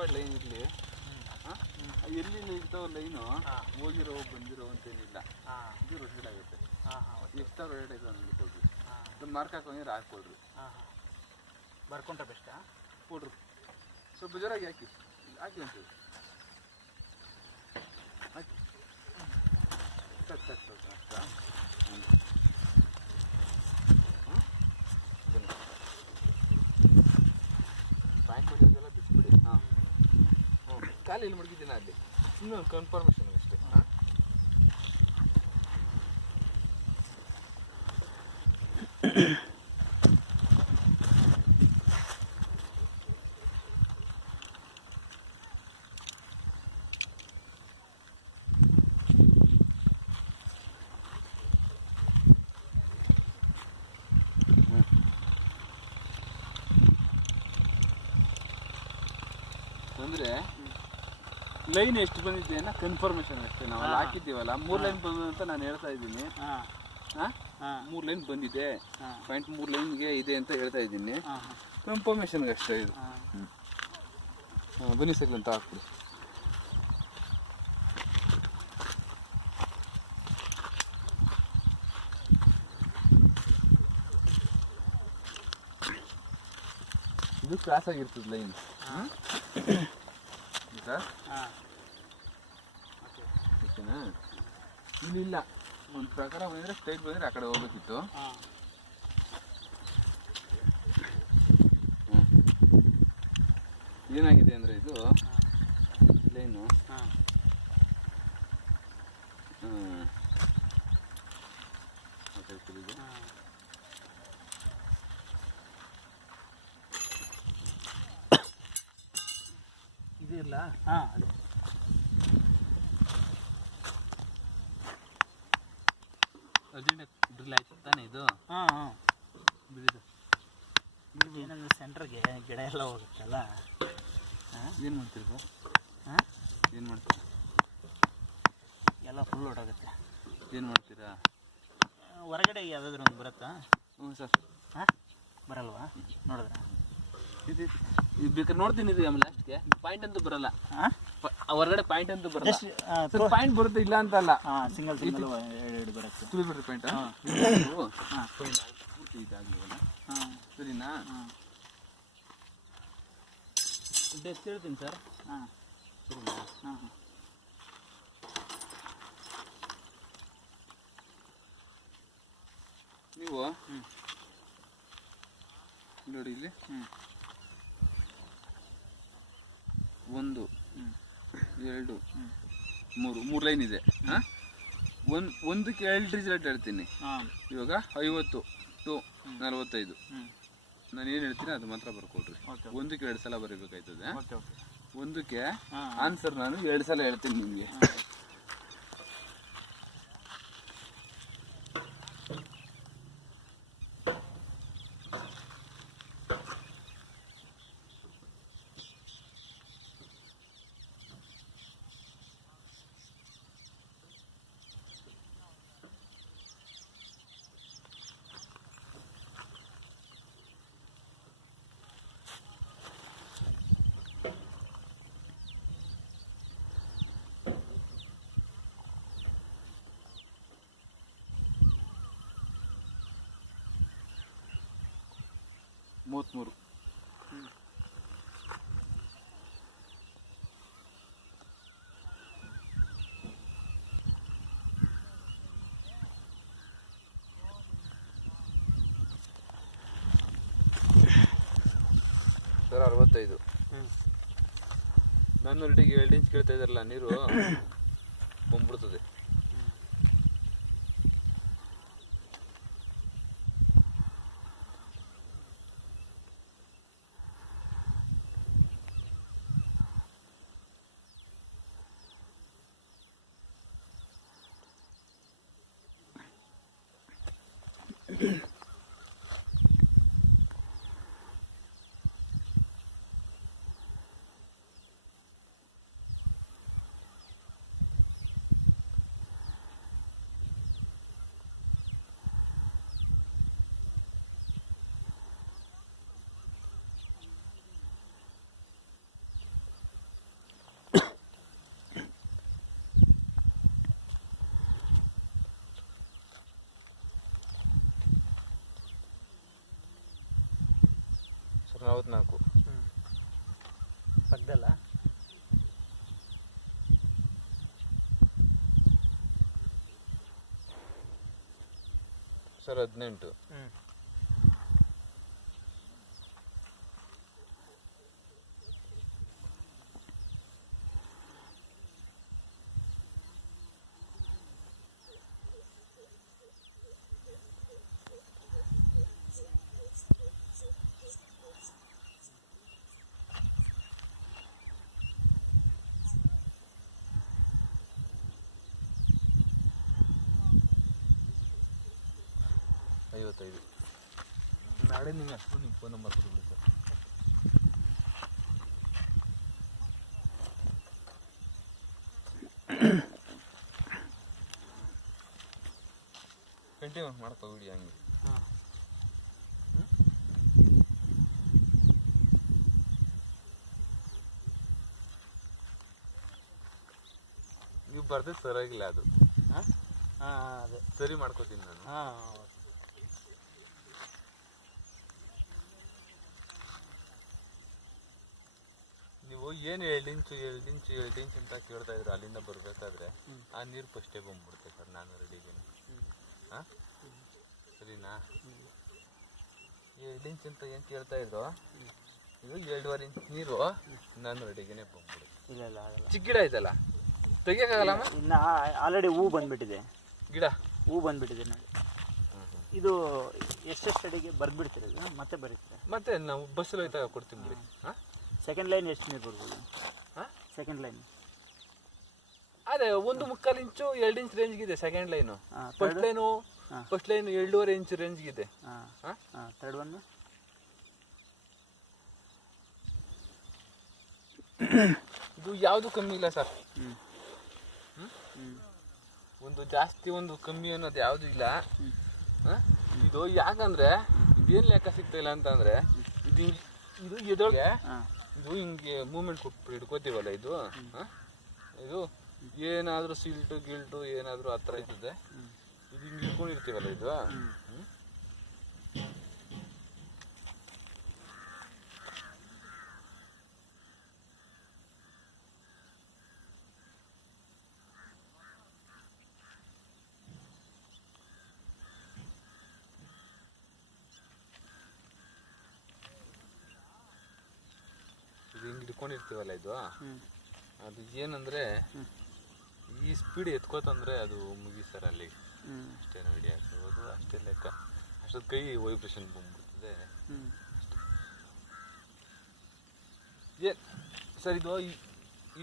Spot line ಇರಲಿ, ಎಲ್ಲಿ ಇರ್ತಾವ ಲೈನು ಹೋಗಿರೋ ಬಂದಿರೋ ಅಂತೇನಿಲ್ಲ, ಇದು ರೊಟೇಟ್ ಆಗುತ್ತೆ. ಎಷ್ಟು ರೊಟೇಟ್ ಆಯ್ತು ಅಂದ್ಬಿಟ್ಟು ಮಾರ್ಕ್ ಹಾಕೊಂಡ್ರೆ ಹಾಕ್ಕೊಳ್ರಿ. ಬರ್ಕೊಂಡ್ರೆ ಬೆಸ್ಟಾ ಕೊಡ್ರಿ, ಸ್ವಲ್ಪ ಜೋರಾಗಿ ಹಾಕಿ ಹಾಕಿ ಅಂತೀವಿ, ಹಾಕಿ ಸಾಕು ಸಾಕು ಸಾಕು ಅಷ್ಟಾ. ಪ್ಯಾಕ್ ಮಾಡಿರೋದೆಲ್ಲ ಬಿಟ್ಬಿಡಿ. ಹಾಂ ಖಾಲಿ ಇಲ್ಲಿ ಮುಡುಗಿದ್ದೀನಿ ಅಲ್ಲಿ, ಇನ್ನೂ ಕನ್ಫರ್ಮೇಷನ್ ಅಷ್ಟೇ. ಹಾಂ ಅಂದರೆ ಲೈನ್ ಎಷ್ಟು ಬಂದಿದೆ ಅನ್ನೋ ಕನ್ಫರ್ಮೇಷನ್ ಅಷ್ಟೇ. ನಾವು ಅಲ್ಲಿ ಹಾಕಿದ್ದೀವಲ್ಲ 3 ಲೈನ್ ಬಂದಿದೆ ಅಂತ ನಾನು ಹೇಳ್ತಾ ಇದ್ದೀನಿ. 3 ಲೈನ್ ಬಂದಿದೆ, ಪಾಯಿಂಟ್ 3 ಲೈನ್ಗೆ ಇದೆ ಅಂತ ಹೇಳ್ತಾ ಇದ್ದೀನಿ, ಕನ್ಫರ್ಮೇಷನ್ಗೆ ಅಷ್ಟೇ ಇದು. ಬನ್ನಿ ಸರಿ ಅಂತ ಹಾಕ್ಬಿಡಿ. ಇದು ಕ್ರಾಸ್ ಆಗಿರ್ತದೆ ಲೈನ್ ಸರ್. ಓಕೆನಾ? ಇಲ್ಲಿಲ್ಲ, ಒಂದು ಪ್ರಕಾರ ಬಂದರೆ ಸ್ಟ್ರೈಟ್ ಬಂದರೆ ಆ ಕಡೆ ಹೋಗ್ಬೇಕಿತ್ತು. ಏನಾಗಿದೆ ಅಂದರೆ ಇದು ಲೈನು ಇದಿಲ್ಲ. ಹಾಂ, ಅದು ಅರ್ಜೆಂಟ್ ಡ್ರಿಲ್ ಆಯ್ತು ತಾನೇ ಇದು. ಹಾಂ ಹಾಂ ಬಿಡಿದು ಏನಂದ್ರೆ ಸೆಂಟ್ರಿಗೆ ಗಿಡ ಎಲ್ಲ ಹೋಗುತ್ತಲ್ಲ. ಏನು ಮಾಡ್ತೀರಿ ಸರ್? ಹಾಂ, ಏನು ಮಾಡ್ತೀರಾ? ಎಲ್ಲ ಫುಲ್ ಹೊಡೋಗುತ್ತೆ. ಏನು ಮಾಡ್ತೀರಾ? ಹೊರಗಡೆ ಯಾವುದಾದ್ರೂ ಒಂದು ಬರುತ್ತಾ? ಹ್ಞೂ ಸರ್. ಹಾಂ, ಬರಲ್ವಾ? ನೋಡಿದ್ರ ಇದು ಬೇಕಾದ್ರೆ ನೋಡ್ತೀನಿ ಇದು ಆಮೇಲೆ ಲಾಸ್ಟ್ಗೆ ಪಾಯಿಂಟ್ ಅಂತೂ ಬರಲ್ಲ. ಹೊರಗಡೆ ಪಾಯಿಂಟ್ ಅಂತೂ ಬರಲ್ಲ. ಪಾಯಿಂಟ್ ಬರುತ್ತೆ, ಇಲ್ಲ ಅಂತ ಅಲ್ಲ. ಸಿಂಗಲ್ ಸಿಂಗಲ್ ಎರಡು ಬರುತ್ತೆ. ತುಳಿಬಿಡ್ರಿ ಪಾಯಿಂಟ್. ಪೂರ್ತಿ ಇದಾಗಲಿವಲ್ಲ. ಸರಿನಾ? ಡೆಸ್ಟ್ ಹೇಳ್ತೀನಿ ಸರ್. ಹಾಂ, ಸರಿನಾ? ಹಾಂ ಹಾಂ. ನೀವು ನೋಡಿ ಇಲ್ಲಿ 1 2 3 ಲೈನ್ ಇದೆ. ಒಂದಕ್ಕೆ 2 ರಿಸಲ್ಟ್ ಹೇಳ್ತೀನಿ. ಇವಾಗ 50 ಟು 45 ನಾನು ಏನು ಹೇಳ್ತೀನಿ ಅದು ಮಾತ್ರ ಬರ್ಕೊಡ್ರಿ. ಒಂದಕ್ಕೆ 2 ಸಲ ಬರೀಬೇಕಾಯ್ತದೆ. ಒಂದಕ್ಕೆ ಆನ್ಸರ್ ನಾನು 2 ಸಲ ಹೇಳ್ತೀನಿ ನಿಮಗೆ. ಮೂವತ್ತ್ಮೂರು. ಸರ್ 65. ನಾನು ರೆಡಿಗೆ 2 ಇಂಚ್ ಕೇಳ್ತಾ ಇದ್ದಾರಲ್ಲ ನೀರು ಬಂದ್ಬಿಡ್ತದೆ. 44 ಪಕ್ಕದಲ್ಲ ಸರ್ 18 55 ನಾಳೆ ನಿಮಗೆ ಅಷ್ಟು ನಿಮ್ಮ ಫೋನ್ ನಂಬರ್ ಕೊಟ್ಬಿಡಿ ಸರ್. ಕಂಟಿನ್ಯೂ ಮಾಡ್ಕೋಬಿಡಿ ಹಂಗೆ. ನೀವು ಬರ್ದೆ ಸರಿಯಾಗಿಲ್ಲ ಅದು. ಅದೇ ಸರಿ ಮಾಡ್ಕೋತೀನಿ ನಾನು. ನೀವು ಏನು 2 ಇಂಚು ಅಂತ ಕೇಳ್ತಾ ಇದ್ರು ಅಲ್ಲಿಂದ ಬರಬೇಕಾದ್ರೆ ಆ ನೀರು ಫಸ್ಟೇ ಬಂದ್ಬಿಡುತ್ತೆ ಸರ್. ನಾನು ರೆಡಿಗೇನೆ. ಹಾಂ ಸರಿನಾ? 2 ಇಂಚ್ ಅಂತ ಏನು ಕೇಳ್ತಾ ಇದ್ರು, ಇದು 2.5 ಇಂಚ್ ನೀರು ನಾನು ರೆಡಿಗೇನೆ ಬಂದ್ಬಿಡುತ್ತೆ. ಇಲ್ಲ ಆಗಲ್ಲ. ಚಿಕ್ಕ ಗಿಡ ಐತಲ್ಲ ತೆಗಿಯೋಕ್ಕಾಗಲ್ಲ. ಇನ್ನು ಆಲ್ರೆಡಿ ಹೂ ಬಂದ್ಬಿಟ್ಟಿದೆ, ಗಿಡ ಹೂ ಬಂದ್ಬಿಟ್ಟಿದೆ ನೋಡಿ. ಇದು ಎಷ್ಟೆಷ್ಟು ಅಡಿಗೆ ಬರ್ದ್ಬಿಡ್ತೀರ ಮತ್ತೆ ಬರೀತೀರ? ಮತ್ತೆ ನಾವು ಬಸ್ಸಲ್ಲಿ ಹೋಯ್ತಾ ಕೊಡ್ತೀನಿ ಬಿಡಿ. ಹಾಂ ಸೆಕೆಂಡ್ ಲೈನ್ ಎಷ್ಟು ನೀರು ಬರ್ಬೋದು? ಸೆಕೆಂಡ್ ಲೈನ್ ಅದೇ 1.25 ಇಂಚು 2 ಇಂಚ್ ರೇಂಜ್ಗಿದೆ second line. First line 2.5 inch ರೇಂಜ್ಗಿದೆ. ಥರ್ಡ್ ಒನ್ ಇದು ಯಾವುದು ಕಮ್ಮಿ ಇಲ್ಲ ಸರ್. ಒಂದು ಜಾಸ್ತಿ ಒಂದು ಕಮ್ಮಿ ಅನ್ನೋದು ಯಾವುದು ಇಲ್ಲ. ಇದು ಯಾಕಂದ್ರೆ ಇದೇನು ಲೆಕ್ಕ ಸಿಗ್ತಾ ಇಲ್ಲ ಅಂತಂದ್ರೆ ಇದು ಇದ್ರೊಳಗೆ ಇದು ಹಿಂಗೆ ಮೂಮೆಂಟ್ ಹಿಡ್ಕೋತೀವಲ್ಲ ಇದು ಏನಾದರೂ ಸಿಲ್ಟು ಗಿಲ್ಟು ಏನಾದರೂ ಆ ಥರ ಇರ್ತದೆ. ಇದು ಹಿಂಗೆ ಹಿಡ್ಕೊಂಡಿರ್ತೀವಲ್ಲ ಇದು. ಹಿಂಗೆ ಹಿಡ್ಕೊಂಡಿರ್ತೀವಲ್ಲ ಇದು, ಅದು ಏನಂದರೆ ಈ ಸ್ಪೀಡ್ ಎತ್ಕೋತಂದ್ರೆ ಅದು ಮುಗಿಸ್ತಾರೆ ಅಲ್ಲಿಗೆ. ಅಷ್ಟೇ ರೆಡಿ ಆಗ್ಬೋದು, ಅಷ್ಟೇ ಲೆಕ್ಕ. ಅಷ್ಟೊತ್ತು ಕೈ ವೈಬ್ರೇಷನ್ ಬಂದ್ಬಿಡ್ತದೆ. ಏನು ಸರ್ ಇದು ಈ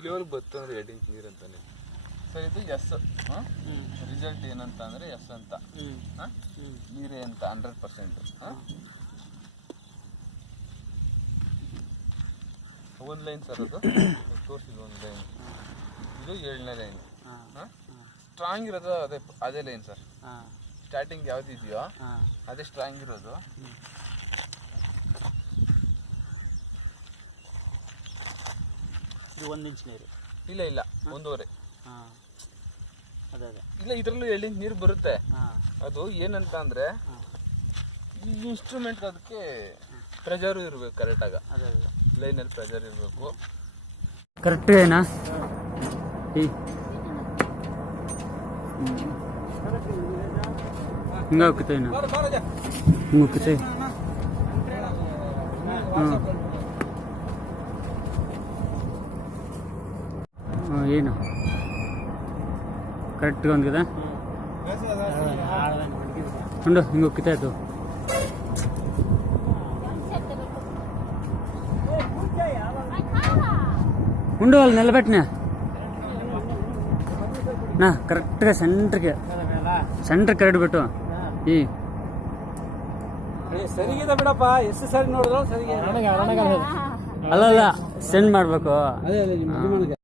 ಲೆವೆಲ್ಗೆ ಬರ್ತಂದ್ರೆ 2 ಇಂಚ್ ನೀರು ಅಂತಾನೆ ಸರ್. ಇದು ಎಸ್ ರಿಸಲ್ಟ್ ಏನಂತ ಅಂದರೆ ಎಸ್ ಅಂತ. ನೀರೇ ಅಂತ 100%. ಒಂದು ಲೈನ್ ಸರ್ ಅದು ತೋರಿಸಿದ್ದು ಒಂದು ಲೈನ್. ಇದು 7ನೇ ಲೈನ್. ಸ್ಟ್ರಾಂಗ್ ಇರೋದು ಅದೇ ಲೈನ್ ಸರ್. ಸ್ಟಾರ್ಟಿಂಗ್ ಯಾವ್ದು ಇದೆಯೋ ಅದೇ ಸ್ಟ್ರಾಂಗ್ ಇರೋದು. ಇದು 1 ಇಂಚ್ ನೀರು ಇಲ್ಲ 1.5. ಅದೇ ಇಲ್ಲ ಇದರಲ್ಲೂ 2 ಇಂಚ್ ನೀರು ಬರುತ್ತೆ. ಅದು ಏನಂತ ಅಂದರೆ ಈ ಇನ್ಸ್ಟ್ರೂಮೆಂಟ್ ಅದಕ್ಕೆ ಪ್ರೆಷರು ಇರಬೇಕು ಕರೆಕ್ಟಾಗ. ಅದೇ ಲೈನಲ್ಲಿ ಪ್ರೆಷರ್ ಇರಬೇಕು ಕರೆಕ್ಟ್ ಏನಾ? ಹಿಂಗೆ ಹೋಗ್ತೇ ಹಿಂಗೆ ಹೋಗ್ತೇ. ಏನು ಕರೆಕ್ಟ್గా ఉంది కదా? ఉండు ఇంకొక్కితే ಅದು ఉండు వాళ్ళు నిలబెట్టినా నా కరెక్ట్గా సెంటర్కి కరెక్ట్ పెట్టు. ಈ ಸರಿಗಿದೆ ಬಿಡಪ್ಪ, ಎಷ್ಟು ಸರಿ ನೋಡಿದ್ರು ಸರಿಗೆ ಅಲ್ಲ ಸೆಂಡ್ ಮಾಡಬೇಕು. ಅದೇ